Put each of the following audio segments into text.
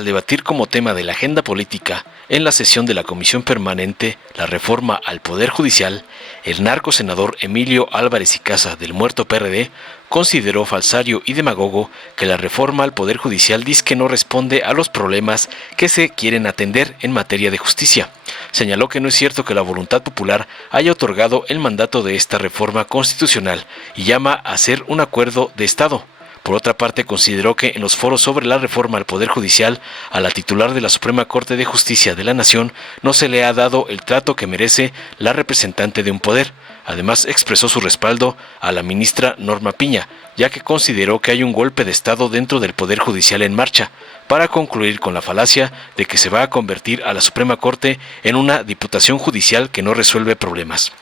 al debatir como tema de la agenda política en la sesión de la Comisión Permanente la reforma al Poder Judicial, el narcosenador Emilio Álvarez y Casa del muerto PRD consideró falsario y demagogo que la reforma al Poder Judicial dizque no responde a los problemas que se quieren atender en materia de justicia. Señaló que no es cierto que la voluntad popular haya otorgado el mandato de esta reforma constitucional y llama a hacer un acuerdo de Estado. Por otra parte, consideró que en los foros sobre la reforma al Poder Judicial, a la titular de la Suprema Corte de Justicia de la Nación no se le ha dado el trato que merece la representante de un poder. Además, expresó su respaldo a la ministra Norma Piña, ya que consideró que hay un golpe de Estado dentro del Poder Judicial en marcha, para concluir con la falacia de que se va a convertir a la Suprema Corte en una diputación judicial que no resuelve problemas.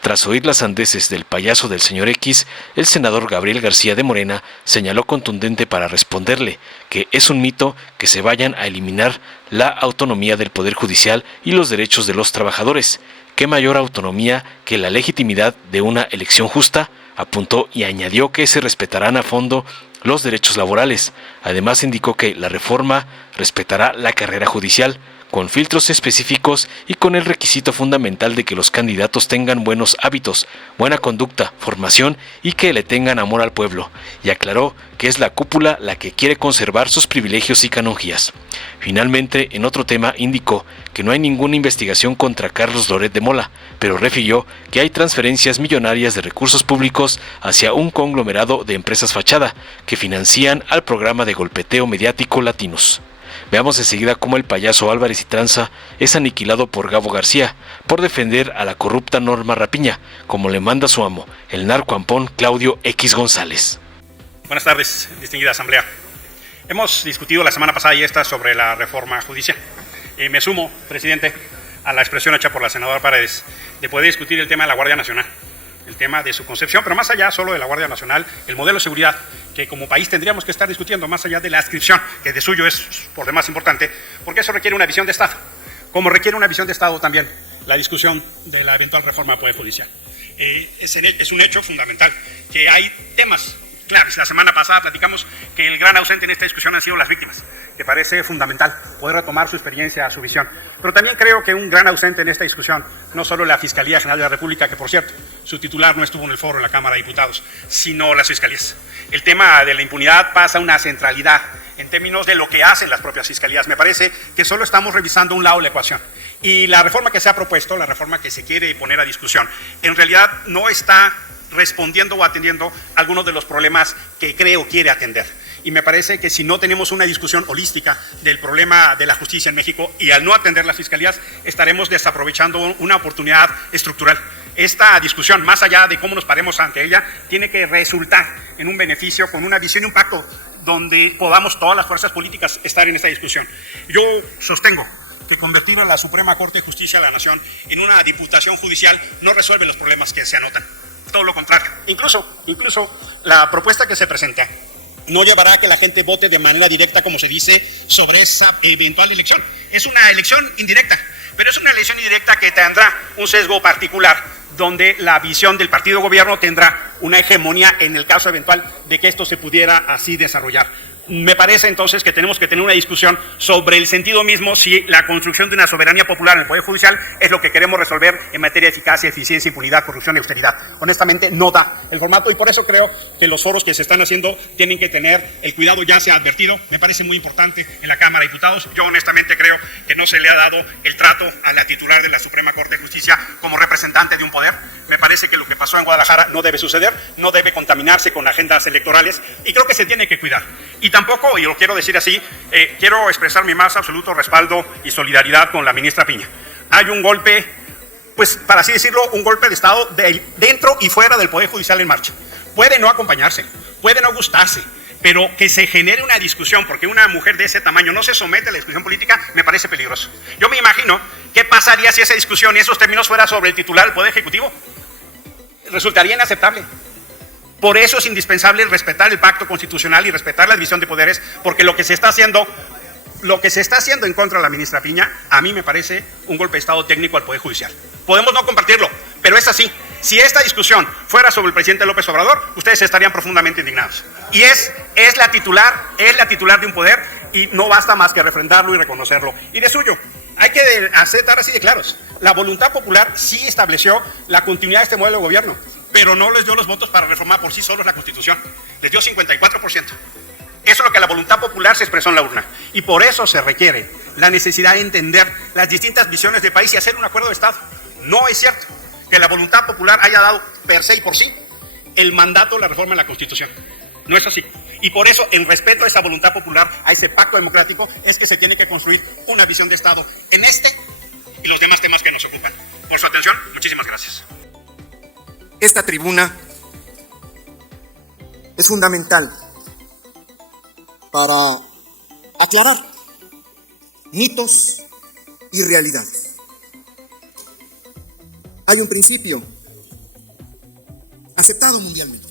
Tras oír las sandeces del payaso del señor X, el senador Gabriel García de Morena señaló contundente para responderle que es un mito que se vayan a eliminar la autonomía del Poder Judicial y los derechos de los trabajadores. ¿Qué mayor autonomía que la legitimidad de una elección justa?, apuntó y añadió que se respetarán a fondo los derechos laborales. Además indicó que la reforma respetará la carrera judicial, con filtros específicos y con el requisito fundamental de que los candidatos tengan buenos hábitos, buena conducta, formación y que le tengan amor al pueblo, y aclaró que es la cúpula la que quiere conservar sus privilegios y canonjías. Finalmente, en otro tema, indicó que no hay ninguna investigación contra Carlos Loret de Mola, pero refirió que hay transferencias millonarias de recursos públicos hacia un conglomerado de empresas fachada que financian al programa de golpeteo mediático Latinos. Veamos enseguida cómo el payaso Álvarez y Tranza es aniquilado por Gabo García por defender a la corrupta Norma Rapiña, como le manda su amo, el narcoampón Claudio X González. Buenas tardes, distinguida asamblea. Hemos discutido la semana pasada y esta sobre la reforma judicial. Me sumo, presidente, a la expresión hecha por la senadora Paredes de poder discutir el tema de la Guardia Nacional, el tema de su concepción, pero más allá solo de la Guardia Nacional, el modelo de seguridad que como país tendríamos que estar discutiendo, más allá de la adscripción, que de suyo es por demás importante, porque eso requiere una visión de Estado, como requiere una visión de Estado también la discusión de la eventual reforma al Poder Judicial. Es un hecho fundamental que hay temas claves. La semana pasada platicamos que el gran ausente en esta discusión han sido las víctimas, que parece fundamental poder retomar su experiencia, su visión. Pero también creo que un gran ausente en esta discusión, no solo la Fiscalía General de la República, que por cierto, su titular no estuvo en el foro en la Cámara de Diputados, sino las fiscalías. El tema de la impunidad pasa a una centralidad en términos de lo que hacen las propias fiscalías. Me parece que solo estamos revisando un lado de la ecuación. Y la reforma que se ha propuesto, la reforma que se quiere poner a discusión, en realidad no está respondiendo o atendiendo algunos de los problemas que creo quiere atender. Y me parece que si no tenemos una discusión holística del problema de la justicia en México y al no atender las fiscalías, estaremos desaprovechando una oportunidad estructural. Esta discusión, más allá de cómo nos paremos ante ella, tiene que resultar en un beneficio con una visión y un pacto donde podamos todas las fuerzas políticas estar en esta discusión. Yo sostengo que convertir a la Suprema Corte de Justicia de la Nación en una diputación judicial no resuelve los problemas que se anotan. Todo lo contrario. Incluso la propuesta que se presenta no llevará a que la gente vote de manera directa, como se dice, sobre esa eventual elección. Es una elección indirecta, pero es una elección indirecta que tendrá un sesgo particular, donde la visión del partido gobierno tendrá una hegemonía en el caso eventual de que esto se pudiera así desarrollar. Me parece entonces que tenemos que tener una discusión sobre el sentido mismo si la construcción de una soberanía popular en el Poder Judicial es lo que queremos resolver en materia de eficacia, eficiencia, impunidad, corrupción y austeridad. Honestamente no da el formato y por eso creo que los foros que se están haciendo tienen que tener el cuidado, ya se ha advertido, me parece muy importante en la Cámara de Diputados. Yo honestamente creo que no se le ha dado el trato a la titular de la Suprema Corte de Justicia como representante de un poder. Me parece que lo que pasó en Guadalajara no debe suceder, no debe contaminarse con agendas electorales y creo que se tiene que cuidar. Y tampoco, y lo quiero decir así, quiero expresar mi más absoluto respaldo y solidaridad con la ministra Piña. Hay un golpe, pues para así decirlo, un golpe de Estado dentro y fuera del Poder Judicial en marcha. Puede no acompañarse, puede no gustarse, pero que se genere una discusión, porque una mujer de ese tamaño no se somete a la discusión política, me parece peligroso. Yo me imagino qué pasaría si esa discusión y esos términos fuera sobre el titular del Poder Ejecutivo. Resultaría inaceptable. Por eso es indispensable respetar el pacto constitucional y respetar la división de poderes, porque lo que se está haciendo en contra de la ministra Piña, a mí me parece un golpe de Estado técnico al Poder Judicial. Podemos no compartirlo, pero es así. si esta discusión fuera sobre el presidente López Obrador, ustedes estarían profundamente indignados. Y es la titular de un poder y no basta más que refrendarlo y reconocerlo. Y de suyo, hay que estar así de claros. La voluntad popular sí estableció la continuidad de este modelo de gobierno, pero no les dio los votos para reformar por sí solos la Constitución. Les dio 54%. Eso es lo que la voluntad popular se expresó en la urna. Y por eso se requiere la necesidad de entender las distintas visiones del país y hacer un acuerdo de Estado. No es cierto que la voluntad popular haya dado per se y por sí el mandato de la reforma en la Constitución. No es así. Y por eso, en respeto a esa voluntad popular, a ese pacto democrático, es que se tiene que construir una visión de Estado en este y los demás temas que nos ocupan. Por su atención, muchísimas gracias. Esta tribuna es fundamental para aclarar mitos y realidades. Hay un principio aceptado mundialmente.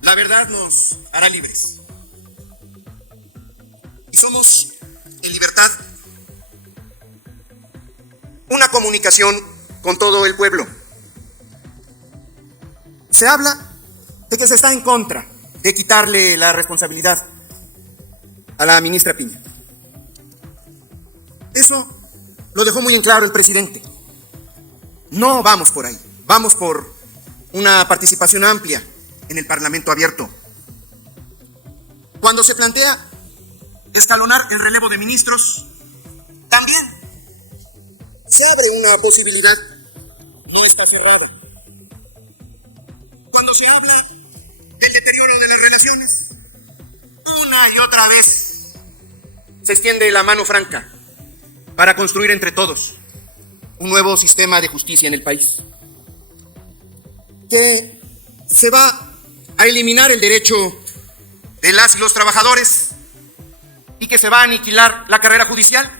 La verdad nos hará libres. Y somos, en libertad, una comunicación con todo el pueblo. Se habla de que se está en contra de quitarle la responsabilidad a la ministra Piña. Eso lo dejó muy en claro el presidente. No vamos por ahí, vamos por una participación amplia en el Parlamento abierto. Cuando se plantea escalonar el relevo de ministros, también se abre una posibilidad, no está cerrada. Cuando se habla del deterioro de las relaciones, una y otra vez se extiende la mano franca para construir entre todos un nuevo sistema de justicia en el país, que se va a eliminar el derecho de las y los trabajadores y que se va a aniquilar la carrera judicial.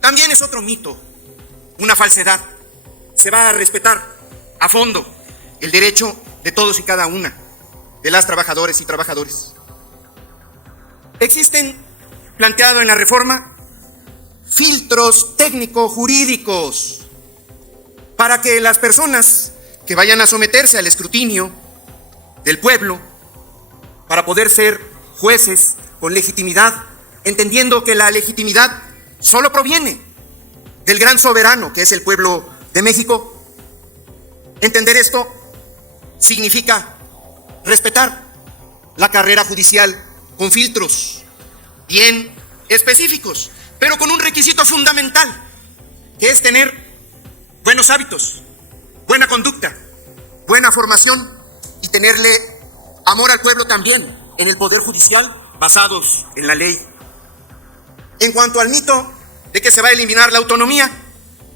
También es otro mito, una falsedad. Se va a respetar a fondo el derecho de todos y cada una de las trabajadoras y trabajadores. Existen, planteado en la reforma, filtros técnico-jurídicos para que las personas que vayan a someterse al escrutinio del pueblo, para poder ser jueces con legitimidad, entendiendo que la legitimidad solo proviene del gran soberano que es el pueblo de México. Entender esto significa respetar la carrera judicial con filtros bien específicos, pero con un requisito fundamental, que es tener buenos hábitos, buena conducta, buena formación y tenerle amor al pueblo también en el poder judicial, basados en la ley. En cuanto al mito de que se va a eliminar la autonomía,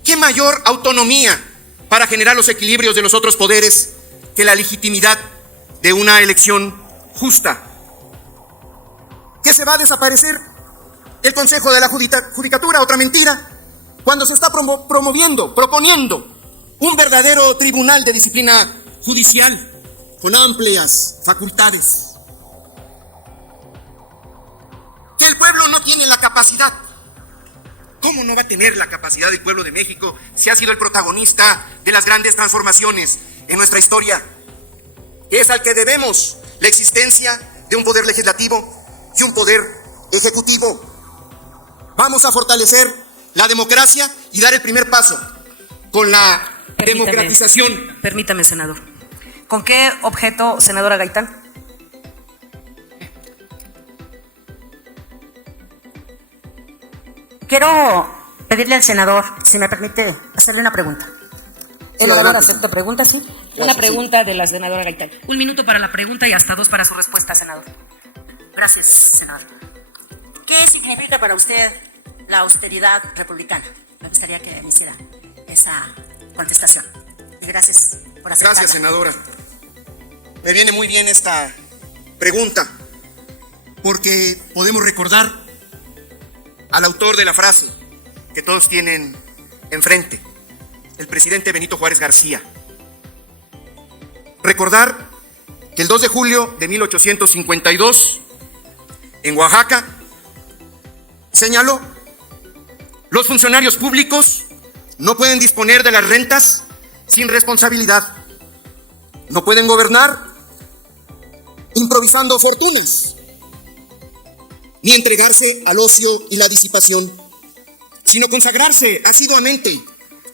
¿qué mayor autonomía para generar los equilibrios de los otros poderes que la legitimidad de una elección justa? ¿Que se va a desaparecer el Consejo de la Judicatura? Otra mentira, cuando se está proponiendo un verdadero tribunal de disciplina judicial con amplias facultades. Que el pueblo no tiene la capacidad. ¿Cómo no va a tener la capacidad el pueblo de México si ha sido el protagonista de las grandes transformaciones en nuestra historia? Que es al que debemos la existencia de un poder legislativo y un poder ejecutivo. Vamos a fortalecer la democracia y dar el primer paso con la democratización. Permítame, senador. ¿Con qué objeto, senadora Gaitán? Quiero pedirle al senador, si me permite, hacerle una pregunta. ¿El orador acepta pregunta? Sí. Gracias, una pregunta de la senadora Gaitán. 1 minuto para la pregunta y hasta 2 para su respuesta, senador. Gracias, senador. ¿Qué significa para usted la austeridad republicana? Me gustaría que me hiciera esa contestación. Y gracias por aceptarla. Gracias, senadora. Me viene muy bien esta pregunta, porque podemos recordar al autor de la frase que todos tienen enfrente, el presidente Benito Juárez García. Recordar que el 2 de julio de 1852, en Oaxaca, señaló: los funcionarios públicos no pueden disponer de las rentas sin responsabilidad. No pueden gobernar improvisando fortunas, ni entregarse al ocio y la disipación, sino consagrarse asiduamente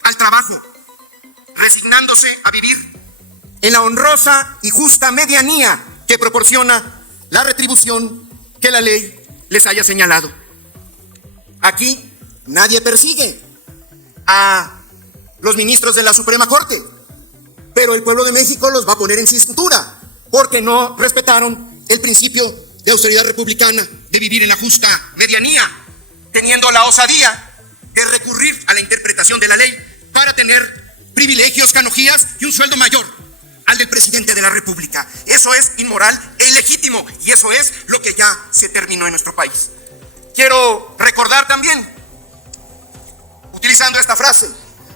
al trabajo, resignándose a vivir en la honrosa y justa medianía que proporciona la retribución que la ley les haya señalado. Aquí nadie persigue a los ministros de la Suprema Corte, pero el pueblo de México los va a poner en cintura porque no respetaron el principio de austeridad republicana, de vivir en la justa medianía, teniendo la osadía de recurrir a la interpretación de la ley para tener privilegios, canonjías y un sueldo mayor al del presidente de la República. Eso es inmoral e ilegítimo, y eso es lo que ya se terminó en nuestro país. Quiero recordar también, utilizando esta frase,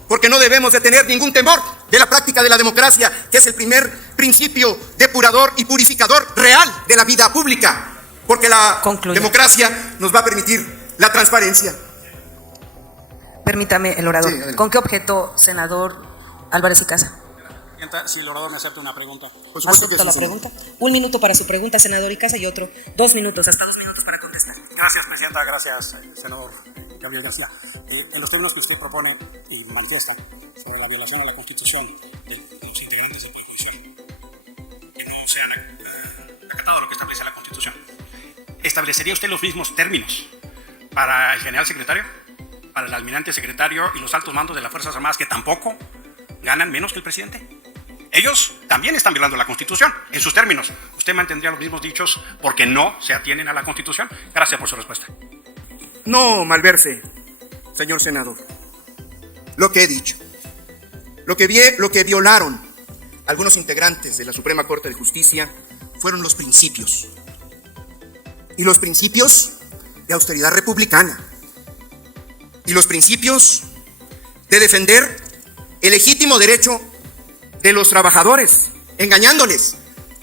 porque no debemos de tener ningún temor de la práctica de la democracia, que es el primer principio depurador y purificador real de la vida pública, porque la democracia nos va a permitir la transparencia. Permítame, el orador. Sí, ¿Con qué objeto, senador Álvarez y Casa? Si el orador me acepta una pregunta. Por supuesto que ¿Acepta la sí, pregunta? 1 minuto para su pregunta, senador Icaza, y otro 2 minutos, hasta 2 minutos para contestar. Gracias, presidenta. Gracias, senador Gabriel García. En los términos que usted propone y manifiesta sobre la violación a la Constitución de los integrantes del Poder Judicial, que no se han acatado lo que establece la Constitución, ¿establecería usted los mismos términos para el general secretario, para el almirante secretario y los altos mandos de las Fuerzas Armadas, que tampoco ganan menos que el presidente? Ellos también están violando la Constitución en sus términos. ¿Usted mantendría los mismos dichos porque no se atienen a la Constitución? Gracias por su respuesta. No malverse, señor senador, lo que he dicho. Lo que violaron algunos integrantes de la Suprema Corte de Justicia fueron los principios. Y los principios de austeridad republicana. Y los principios de defender el legítimo derecho de los trabajadores, engañándoles,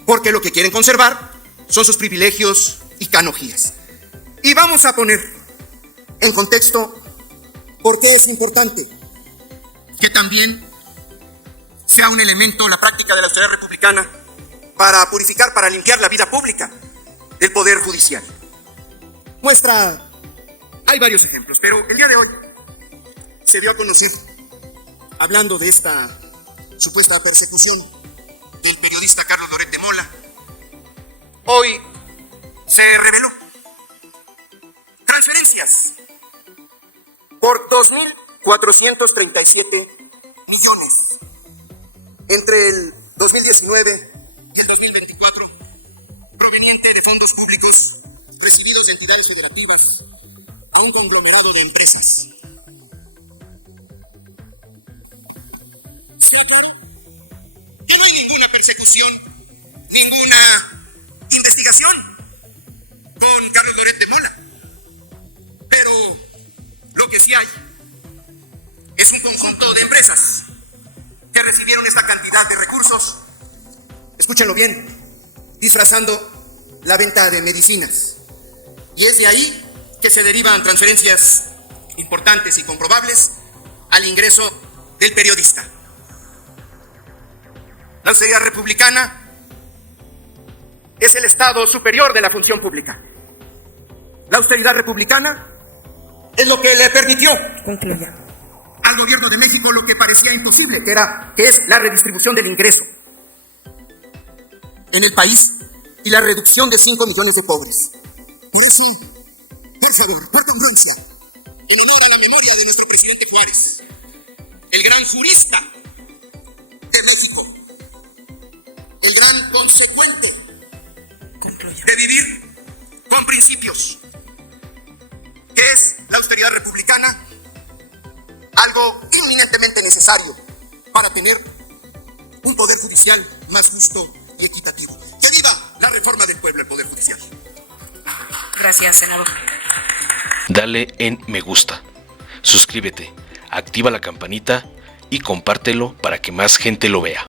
porque lo que quieren conservar son sus privilegios y canonjías. Y vamos a poner en contexto por qué es importante que también sea un elemento la práctica de la austeridad republicana para purificar, para limpiar la vida pública del Poder Judicial. Hay varios ejemplos, pero el día de hoy se dio a conocer, hablando de esta supuesta persecución del periodista Carlos Loret de Mola, hoy se reveló transferencias por 2.437 millones entre el 2019 y el 2024, proveniente de fondos públicos recibidos de entidades federativas a un conglomerado de empresas. ¿Sea claro? Que no hay ninguna persecución, ninguna investigación con Carlos Loret de Mola. Pero lo que sí hay es un conjunto de empresas que recibieron esta cantidad de recursos, escúchenlo bien, disfrazando la venta de medicinas. Y es de ahí que se derivan transferencias importantes y comprobables al ingreso del periodista. La austeridad republicana es el estado superior de la función pública. La austeridad republicana es lo que le permitió al gobierno de México lo que parecía imposible, que es la redistribución del ingreso en el país y la reducción de 5 millones de pobres. Por eso, por favor, por congruencia, en honor a la memoria de nuestro presidente Juárez, el gran jurista de México, el gran consecuente de vivir con principios, que es la austeridad republicana, algo inminentemente necesario para tener un poder judicial más justo y equitativo. ¡Que viva la reforma del pueblo, el poder judicial! Gracias, senador. Dale en me gusta, suscríbete, activa la campanita y compártelo para que más gente lo vea.